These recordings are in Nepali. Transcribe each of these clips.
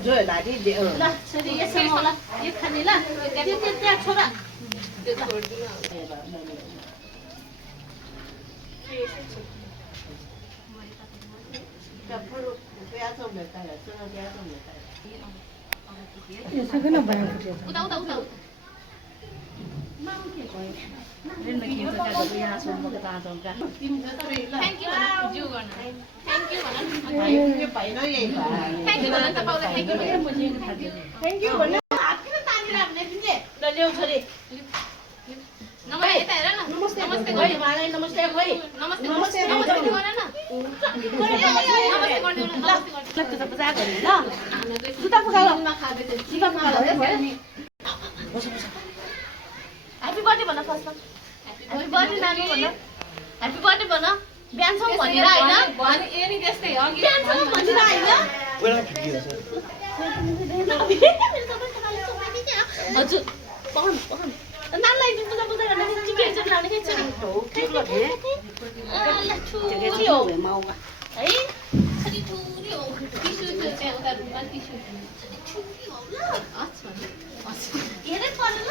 जो लाडी दे ल छोरी यसमा होला यो खाने ल त्यो त्यहाँ छोरा त्यो छोड्दिनु कपडो प्याज लेता है सुनो प्याज लेता है ये सब ना बना उता उता उता माउ के भयो रेन में के जग्गा गयो यहाँ सोम को ता जग्गा तिमी जत्रै ल थ्यांक यू जो गर्न थ्यांक यू भन यो भएन यही थ्यांक यू भन त पाउला थ्यांक यू भन म लिन थाल्छु थ्यांक यू भन हात किन तानिरा भने तिमीले ल ल्याउ छोरी नमस्ते यता हेर न नमस्ते नमस्ते गई मालाई नमस्ते गई नमस्ते नमस्ते नमस्ते गर्न न नमस्ते गर्ने ल ल त बजा गरे ल जुत्ता पुगा ल खाबे त जुत्ता पुगा ल बस बस ह्यापी बर्थडे भन फर्स्ट ह्यापी बर्थडे नानी भन ह्यापी बर्थडे भन बिहान छौ भनेर हैन भन एनी त्यस्तै हो बिहान छौ भनेर हैन ओला फिटिन्छ हजुर पहन पहन नालाई जुन बुझा बुझा गर्न चिके जुन लाउने के छोरी हो के ल छोरी हो माउमा है छोरी छोरी हो टिस्यु चाहिँ उता रुममा टिस्यु छोरी हो ल अच्छा हेरै पर्नु ल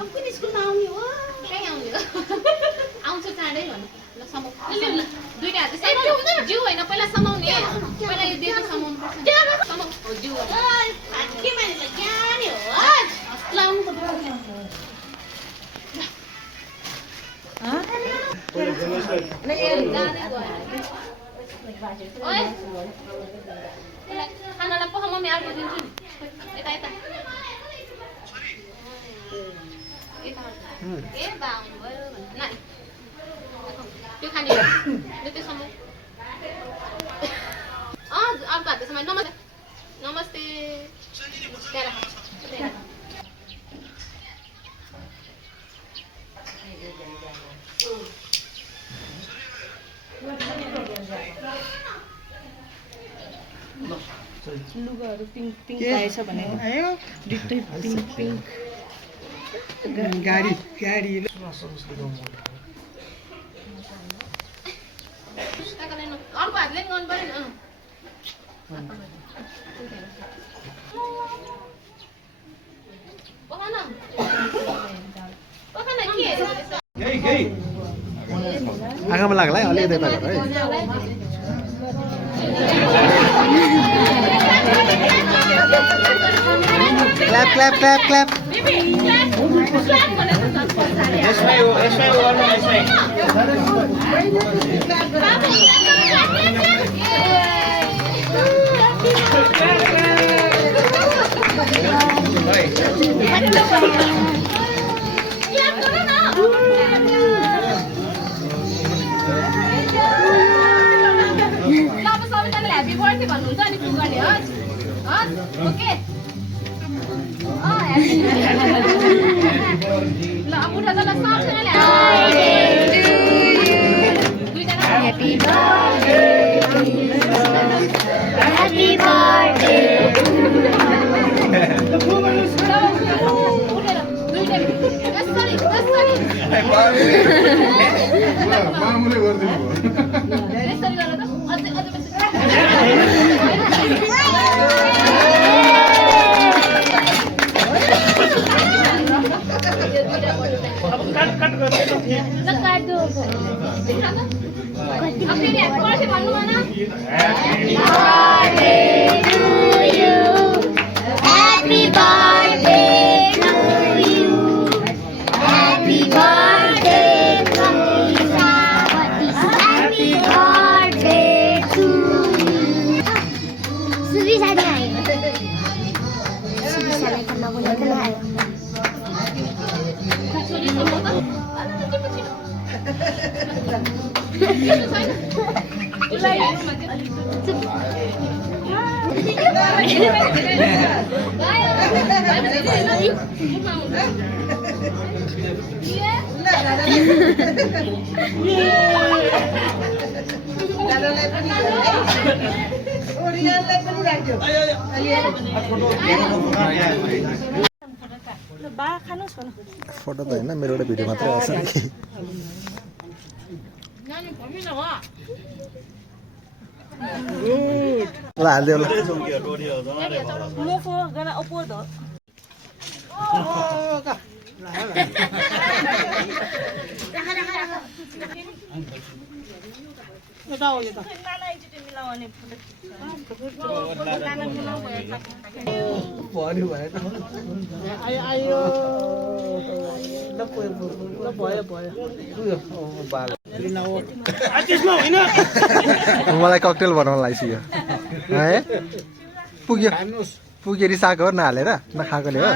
अब कुन स्कुलमा आउने हो कहाँ आउने हो आउँछ चाँडै भन्नु ल समाउ ल दुईटा हात चाहिँ जिउ हैन पहिला समाउने पहिला यो देश समाउनु पर्छ समाउ हो जिउ के मानेले ज्ञानी हो लाउनु पर्छ खानालाई पख मम्मी अर्को दिन्छु नि यता यता ए बा आउनुभयो नानी त्यो खाने त्यो समय अर्को हात समय नमस्ते नमस्ते लुगाहरू पिङ्क पिङ्क आएछ भने आयो दुईटै पिङ्क पिङ्क गाडी गाडी अर्को हातले गर्नु पर्यो आँखामा लाग्ला है अलिकति यता गर है क्ल्याप क्ल्याप क्ल्याप क्ल्याप यसमै हो गर्नु यसमै ह्यापी बर्थडे भन्नुहुन्छ अनि के गर्ने हस् हस् ओके ल अब उठा ल सबैजनाले ह्यापी बर्थडे ह्यापी बर्थडे उठेर दुईटा कसरी कसरी मामुले गर्दिनु भयो यसरी गरेर त अझै अझै फोटो त होइन मेरो एउटा भिडियो मात्रै आउँछ नि ल हालिदियो ल मलाई ककटेल बनाउन लागिसक्यो है पुग्यो पुग्यो रिसाएको हो नहालेर नखाएकोले हो